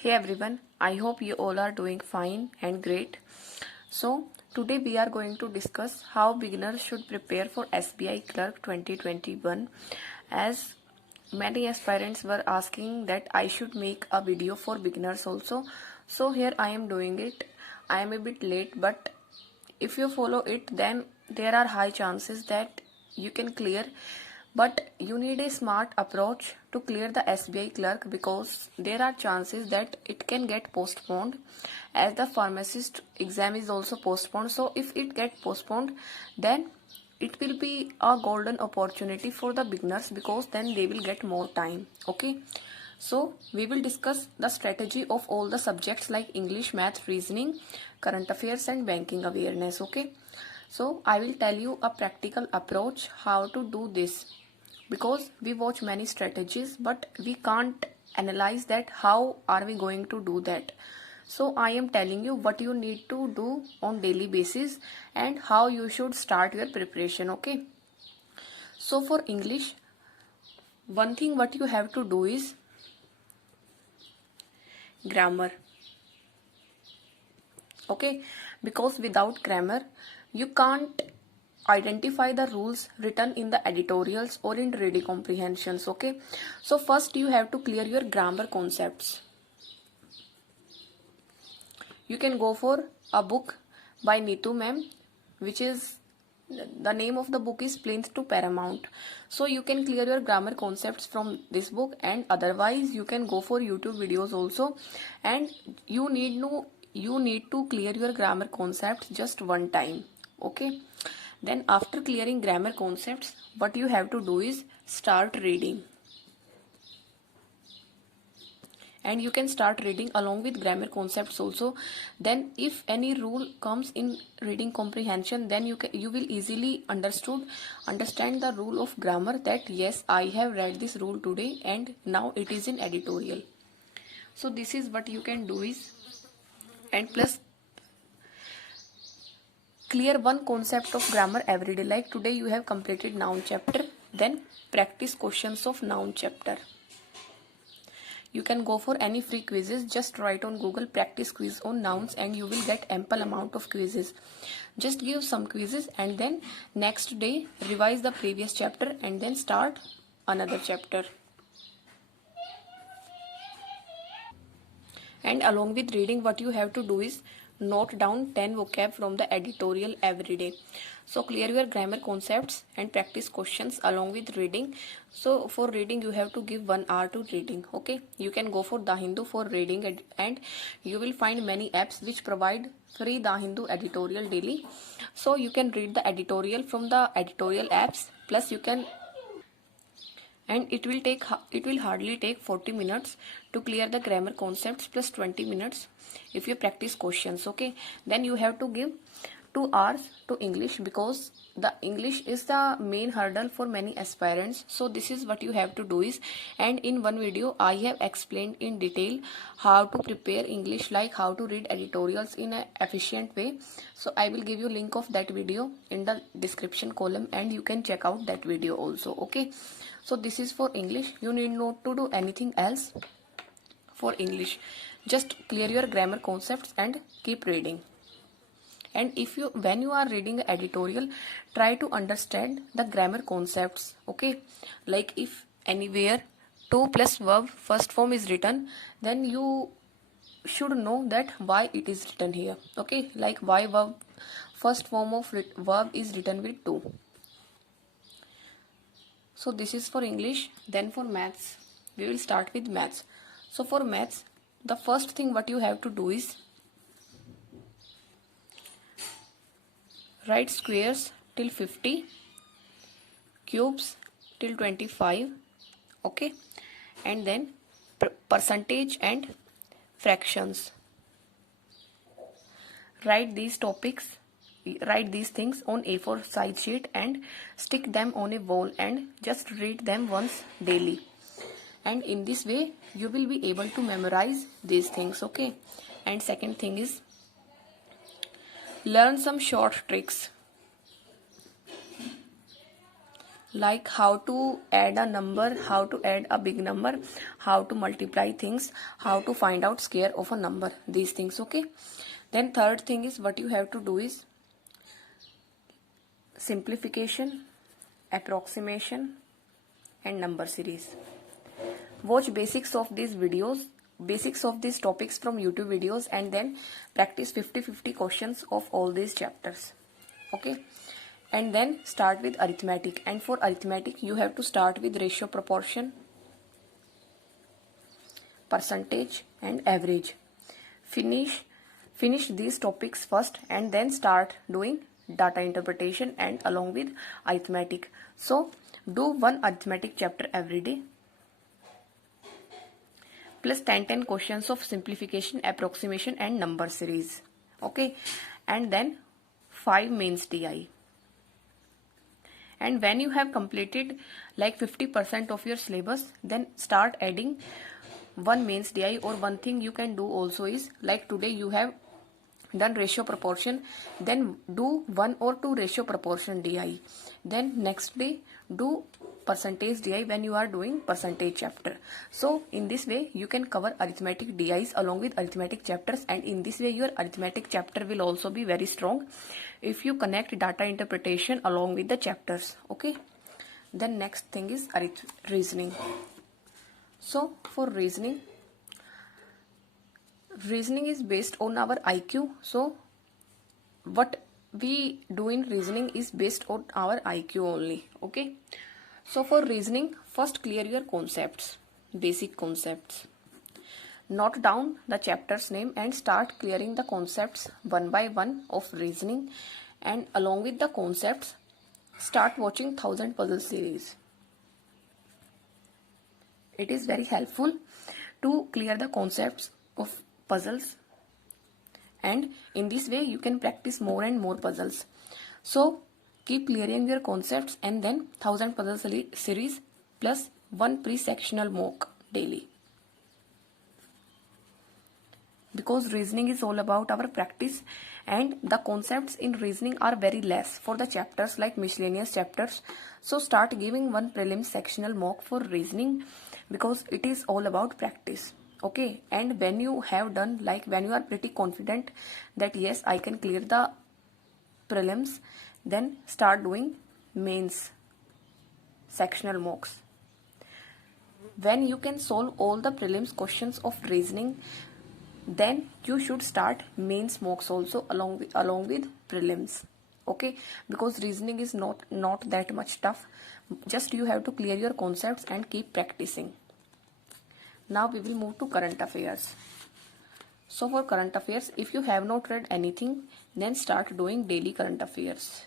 Hey everyone, I hope you all are doing fine and great. So, today we are going to discuss how beginners should prepare for SBI Clerk 2021, as many aspirants were asking that I should make a video for beginners also. So, here I am doing it. I am a bit late, but if you follow it, then there are high chances that you can clear, but you need a smart approach to clear the SBI clerk, because there are chances that it can get postponed, as the pharmacist exam is also postponed. So if it get postponed, then it will be a golden opportunity for the beginners, because then they will get more time. Okay, so we will discuss the strategy of all the subjects like English, math, reasoning, current affairs and banking awareness. Okay, so I will tell you a practical approach how to do this, because we watch many strategies but we can't analyze that how are we going to do that. So I am telling you what you need to do on daily basis and how you should start your preparation. Okay, so for English, one thing what you have to do is grammar. Okay, because without grammar you can't identify the rules written in the editorials or in reading comprehensions. Okay, so first you have to clear your grammar concepts. You can go for a book by Neetu ma'am, which is, the name of the book is Plinth to Paramount. So you can clear your grammar concepts from this book, and otherwise you can go for YouTube videos also, and you need to clear your grammar concepts just one time. Okay, then after clearing grammar concepts, what you have to do is start reading. And you can start reading along with grammar concepts also. Then if any rule comes in reading comprehension, then you will easily understand the rule of grammar, that yes, I have read this rule today and now it is in editorial. So this is what you can do is, and plus clear one concept of grammar every day. Like today you have completed noun chapter, then practice questions of noun chapter. You can go for any free quizzes. Just write on Google practice quiz on nouns and you will get ample amount of quizzes. Just give some quizzes and then next day revise the previous chapter and then start another chapter. And along with reading, what you have to do is note down 10 vocab from the editorial every day. So clear your grammar concepts and practice questions along with reading. So for reading you have to give 1 hour to reading. Okay, you can go for The Hindu for reading, and you will find many apps which provide free The Hindu editorial daily. So you can read the editorial from the editorial apps, plus you can, and it will hardly take 40 minutes to clear the grammar concepts, plus 20 minutes if you practice questions. Okay, then you have to give 2 hours to English, because the English is the main hurdle for many aspirants. So this is what you have to do is, and in one video I have explained in detail how to prepare English, like how to read editorials in an efficient way. So I will give you link of that video in the description column and you can check out that video also. Okay, so this is for English. You need not to do anything else for English. Just clear your grammar concepts and keep reading. And when you are reading an editorial, try to understand the grammar concepts. Okay, like if anywhere to plus verb first form is written, then you should know that why it is written here. Okay, like why verb first form of verb is written with to. So this is for English. Then for maths, we will start with maths. So for maths, the first thing what you have to do is write squares till 50, cubes till 25. Okay, and then percentage and fractions. Write these things on A4 size sheet and stick them on a wall and just read them once daily. And in this way you will be able to memorize these things. Okay, and second thing is learn some short tricks. like how to add a number, how to add a big number, how to multiply things, how to find out square of a number, these things. Okay, then third thing is what you have to do is simplification, approximation and number series. Watch basics of these videos, basics of these topics from YouTube videos, and then practice 50-50 questions of all these chapters. Okay, and then start with arithmetic, and for arithmetic you have to start with ratio, proportion, percentage and average. Finish these topics first and then start doing data interpretation and along with arithmetic. So do one arithmetic chapter every day plus 10 questions of simplification, approximation and number series. Okay, and then 5 mains DI. And when you have completed like 50% of your syllabus, then start adding one mains DI. Or one thing you can do also is, like today you have done ratio proportion, then do 1 or 2 ratio proportion DI. Then next day do percentage DI when you are doing percentage chapter. So in this way you can cover arithmetic DIs along with arithmetic chapters, and in this way your arithmetic chapter will also be very strong if you connect data interpretation along with the chapters. Okay, then next thing is reasoning. So for reasoning is based on our IQ. So what we do in reasoning is based on our IQ only. Okay, so for reasoning, first clear your concepts, basic concepts. Note down the chapter's name and start clearing the concepts one by one of reasoning, and along with the concepts start watching 1000 puzzle series. It is very helpful to clear the concepts of puzzles, and in this way you can practice more and more puzzles. So keep clearing your concepts and then 1000 puzzle series plus one pre-sectional mock daily, because reasoning is all about our practice and the concepts in reasoning are very less for the chapters like miscellaneous chapters. So start giving one prelim sectional mock for reasoning because it is all about practice. Okay, and when you have done, like when you are pretty confident that yes I can clear the prelims, then start doing mains sectional mocks. When you can solve all the prelims questions of reasoning, then you should start mains mocks also along with prelims. Okay, because reasoning is not that much tough, just you have to clear your concepts and keep practicing. Now we will move to current affairs. So for current affairs, if you have not read anything, then start doing daily current affairs.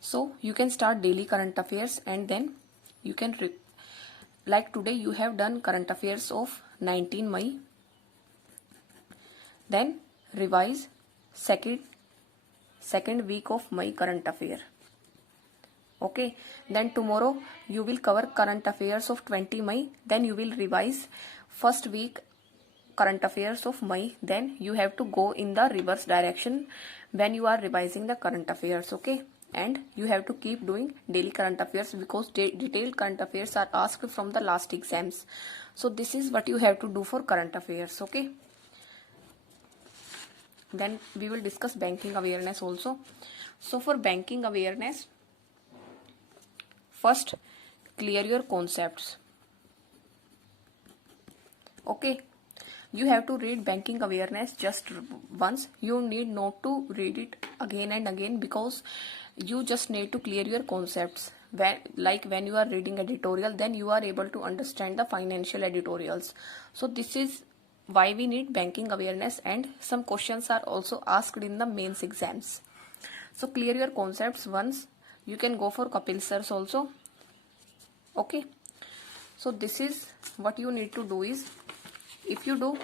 So you can start daily current affairs, and then you can like today you have done current affairs of 19 May. Then revise second week of May current affair. Okay, then tomorrow you will cover current affairs of 20 May. Then you will revise first week current affairs of May. Then you have to go in the reverse direction when you are revising the current affairs. Okay, and you have to keep doing daily current affairs because detailed current affairs are asked from the last exams. So this is what you have to do for current affairs. Okay, then we will discuss banking awareness also. So for banking awareness, first clear your concepts. Okay, you have to read banking awareness just once. You need not to read it again and again because you just need to clear your concepts. When you are reading editorial, then you are able to understand the financial editorials. So this is why we need banking awareness, and some questions are also asked in the mains exams. So clear your concepts once. You can go for Kapil Sir's also. Okay, so this is what you need to do is, if you do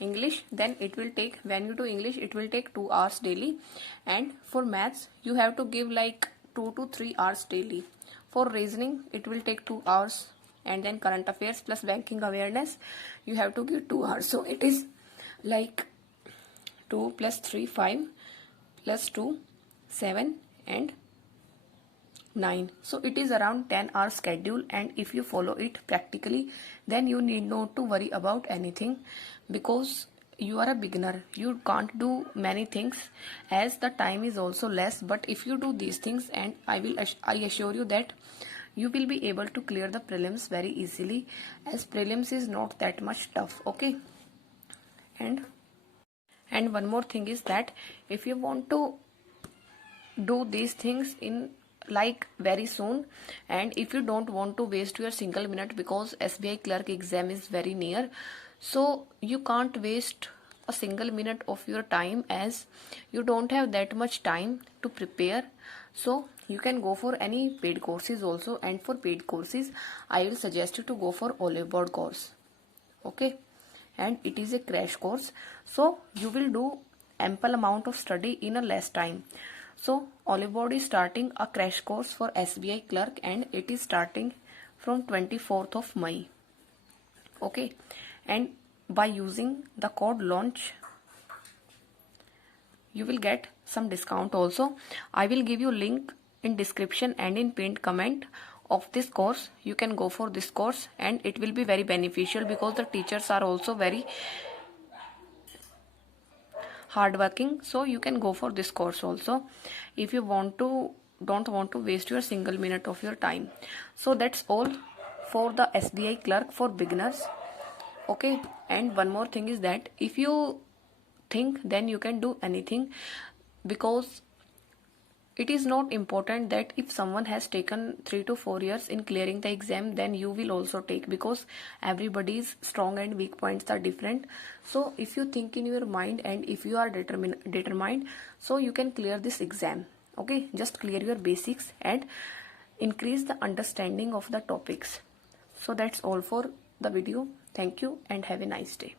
English, then it will take, when you do English it will take 2 hours daily, and for maths you have to give like 2 to 3 hours daily. For reasoning it will take 2 hours, and then current affairs plus banking awareness you have to give 2 hours. So it is like 2 plus 3 5 plus 2 7 and 9. So it is around 10 hour schedule, and if you follow it practically, then you need not to worry about anything, because you are a beginner. You can't do many things as the time is also less, but if you do these things, and I assure you that you will be able to clear the prelims very easily, as prelims is not that much tough. Okay. And one more thing is that if you want to do these things in like very soon, and if you don't want to waste your single minute, because SBI clerk exam is very near, so you can't waste a single minute of your time, as you don't have that much time to prepare. So you can go for any paid courses also, and for paid courses I will suggest you to go for Olive Board course. Okay. And it is a crash course, so you will do ample amount of study in a less time. So Olive Board is starting a crash course for SBI clerk, and it is starting from 24th of May. Okay. And by using the code launch, you will get some discount also. I will give you link in description and in pinned comment of this course. You can go for this course, and it will be very beneficial, because the teachers are also very hardworking. So you can go for this course also if you don't want to waste your single minute of your time. So that's all for the SBI clerk for beginners. Okay. And one more thing is that if you think, then you can do anything, because it is not important that if someone has taken 3 to 4 years in clearing the exam, then you will also take, because everybody's strong and weak points are different. So if you think in your mind, and if you are determined, so you can clear this exam. Okay. Just clear your basics and increase the understanding of the topics. So that's all for the video. Thank you and have a nice day.